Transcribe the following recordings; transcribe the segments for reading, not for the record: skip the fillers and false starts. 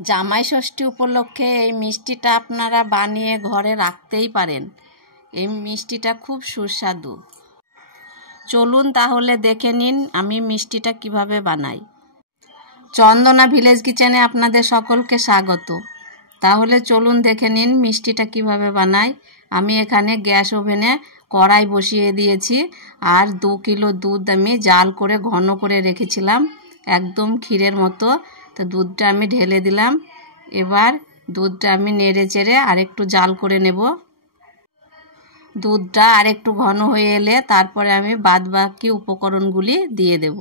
জামাই ষষ্ঠী উপলক্ষে এই মিষ্টিটা আপনারা বানিয়ে ঘরে রাখতেই পারেন। এই মিষ্টিটা খুব সুস্বাদু। চলুন তাহলে দেখে নিন আমি মিষ্টিটা কিভাবে বানাই। চন্দনা ভিলেজ কিচেনে আপনাদের সকলকে স্বাগত। তাহলে চলুন দেখে নিন মিষ্টিটা কিভাবে বানাই। আমি এখানে গ্যাস ওভেনে কড়াই বসিয়ে দিয়েছি, আর 2 কিলো দুধ আমি জাল করে ঘন করে রেখেছিলাম, একদম ক্ষীরের মতো। তো দুধটা আমি ঢেলে দিলাম। এবার দুধটা আমি নেড়ে চেড়ে আরেকটু জাল করে নেব। দুধটা আরেকটু ঘন হয়ে এলে তারপরে আমি বাদবাকি উপকরণগুলি দিয়ে দেব।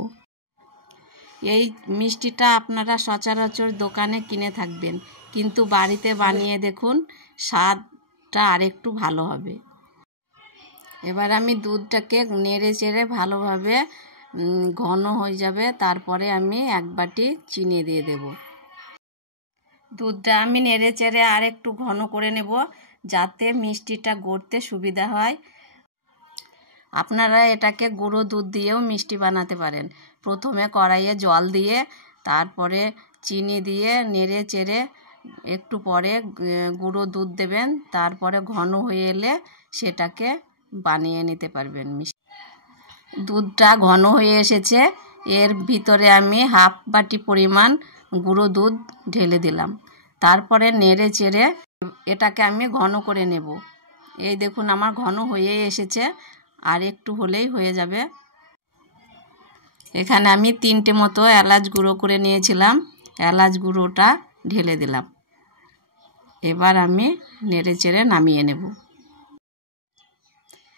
এই মিষ্টিটা আপনারা সচরাচর দোকানে কিনে থাকবেন, কিন্তু বাড়িতে বানিয়ে দেখুন, স্বাদটা আরেকটু ভালো হবে। এবার আমি দুধটাকে নেড়ে চেড়ে ভালোভাবে ঘন হয়ে যাবে, তারপরে আমি 1 বাটি চিনি দিয়ে দেব। দুধটা আমি নেড়ে চেড়ে আর একটু ঘন করে নেব, যাতে মিষ্টিটা গড়তে সুবিধা হয়। আপনারা এটাকে গুঁড়ো দুধ দিয়েও মিষ্টি বানাতে পারেন। প্রথমে কড়াইয়ে জল দিয়ে তারপরে চিনি দিয়ে নেড়ে চেড়ে একটু পরে গুঁড়ো দুধ দেবেন, তারপরে ঘন হয়ে এলে সেটাকে বানিয়ে নিতে পারবেন মিষ্টি। দুধটা ঘন হয়ে এসেছে, এর ভিতরে আমি 1/2 বাটি পরিমাণ গুঁড়ো দুধ ঢেলে দিলাম। তারপরে নেড়ে চেড়ে এটাকে আমি ঘন করে নেব। এই দেখুন আমার ঘন হয়ে এসেছে, আর একটু হলেই হয়ে যাবে। এখানে আমি 3টে মতো এলাচ গুঁড়ো করে নিয়েছিলাম, এলাচ গুঁড়োটা ঢেলে দিলাম। এবার আমি নেড়ে চেড়ে নামিয়ে নেব।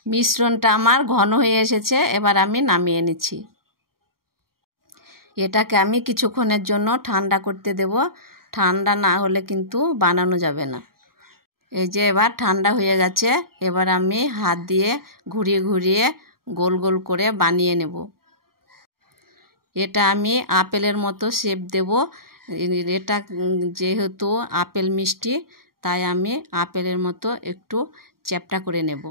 মিশ্রণটা আমার ঘন হয়ে এসেছে, এবার আমি নামিয়ে নিচ্ছি। এটাকে আমি কিছুক্ষণের জন্য ঠান্ডা করতে দেব, ঠান্ডা না হলে কিন্তু বানানো যাবে না। এই যে এবার ঠান্ডা হয়ে গেছে, এবার আমি হাত দিয়ে ঘুরিয়ে ঘুরিয়ে গোল গোল করে বানিয়ে নেব। এটা আমি আপেলের মতো শেপ দেব। এটা যেহেতু আপেল মিষ্টি, তাই আমি আপেলের মতো একটু চ্যাপ্টা করে নেব।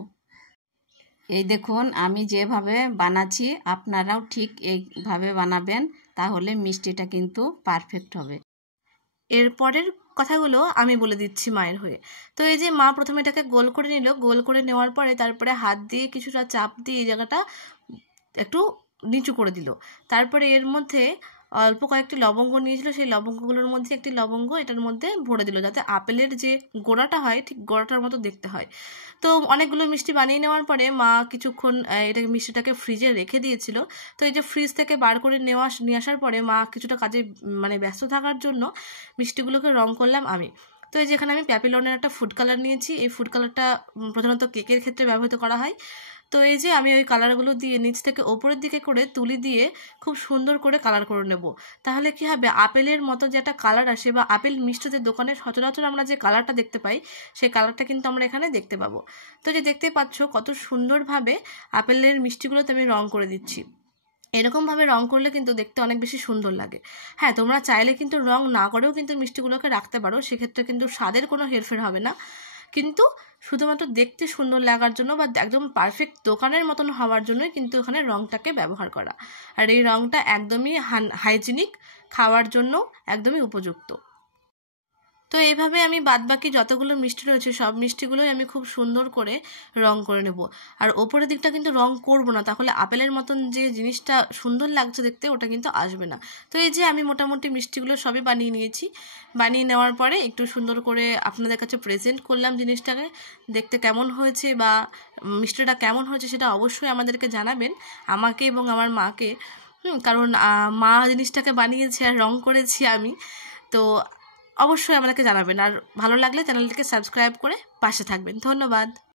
এই দেখুন আমি যেভাবে বানাচ্ছি, আপনারাও ঠিক এইভাবে বানাবেন, তাহলে মিষ্টিটা কিন্তু পারফেক্ট হবে। এরপরের কথাগুলো আমি বলে দিচ্ছি মায়ের হয়ে। তো এই যে মা প্রথমে এটাকে গোল করে নিল, গোল করে নেওয়ার পরে তারপরে হাত দিয়ে কিছুটা চাপ দিয়ে এই জায়গাটা একটু নিচু করে দিল। তারপরে এর মধ্যে অল্প কয়েকটি লবঙ্গ নিয়েছিল, সেই লবঙ্গগুলোর মধ্যে একটি লবঙ্গ এটার মধ্যে ভরে দিল, যাতে আপেলের যে গোড়াটা হয় ঠিক গোড়াটার মতো দেখতে হয়। তো অনেকগুলো মিষ্টি বানিয়ে নেওয়ার পরে মা কিছুক্ষণ এটাকে মিষ্টিটাকে ফ্রিজে রেখে দিয়েছিল। তো এই যে ফ্রিজ থেকে বার করে নিয়ে আসার পরে মা কিছুটা কাজে ব্যস্ত থাকার জন্য মিষ্টিগুলোকে রং করলাম আমি। তো এই যেখানে আমি প্যাপিলনের একটা ফুড কালার নিয়েছি, এই ফুড কালারটা প্রধানত কেকের ক্ষেত্রে ব্যবহৃত করা হয়। তো এই যে আমি ওই কালারগুলো দিয়ে নিচ থেকে ওপরের দিকে করে তুলি দিয়ে খুব সুন্দর করে কালার করে নেব। তাহলে কি হবে, আপেলের মতো যে একটা কালার আসে, বা আপেল মিষ্টিতে দোকানে সচরাচর আমরা যে কালারটা দেখতে পাই, সেই কালারটা কিন্তু আমরা এখানে দেখতে পাবো। তো যে দেখতে পাচ্ছ কত সুন্দরভাবে আপেলের মিষ্টিগুলোতে আমি রং করে দিচ্ছি। এরকমভাবে রং করলে কিন্তু দেখতে অনেক বেশি সুন্দর লাগে। হ্যাঁ, তোমরা চাইলে কিন্তু রং না করেও কিন্তু মিষ্টিগুলোকে রাখতে পারো, সেক্ষেত্রে কিন্তু স্বাদের কোনো হেরফের হবে না। কিন্তু শুধুমাত্র দেখতে সুন্দর লাগার জন্য বা একদম পারফেক্ট দোকানের মতন হওয়ার জন্যই কিন্তু এখানে রংটাকে ব্যবহার করা। আর এই রংটা একদমই হাইজিনিক, খাওয়ার জন্য একদমই উপযুক্ত। তো এইভাবে আমি বাদবাকি যতগুলো মিষ্টি রয়েছে সব মিষ্টিগুলোই আমি খুব সুন্দর করে রং করে নেব। আর ওপরের দিকটা কিন্তু রং করব না, তাহলে আপেলের মতন যে জিনিসটা সুন্দর লাগছে দেখতে ওটা কিন্তু আসবে না। তো এই যে আমি মোটামুটি মিষ্টিগুলো সবই বানিয়ে নিয়েছি। বানিয়ে নেওয়ার পরে একটু সুন্দর করে আপনাদের কাছে প্রেজেন্ট করলাম জিনিসটাকে। দেখতে কেমন হয়েছে বা মিষ্টিটা কেমন হয়েছে সেটা অবশ্যই আমাদেরকে জানাবেন, আমাকে এবং আমার মাকে। কারণ মা জিনিসটাকে বানিয়েছে আর রং করেছি আমি। তো অবশ্যই আমাদেরকে জানাবেন, আর ভালো লাগলে চ্যানেলটিকে সাবস্ক্রাইব করে পাশে থাকবেন। ধন্যবাদ।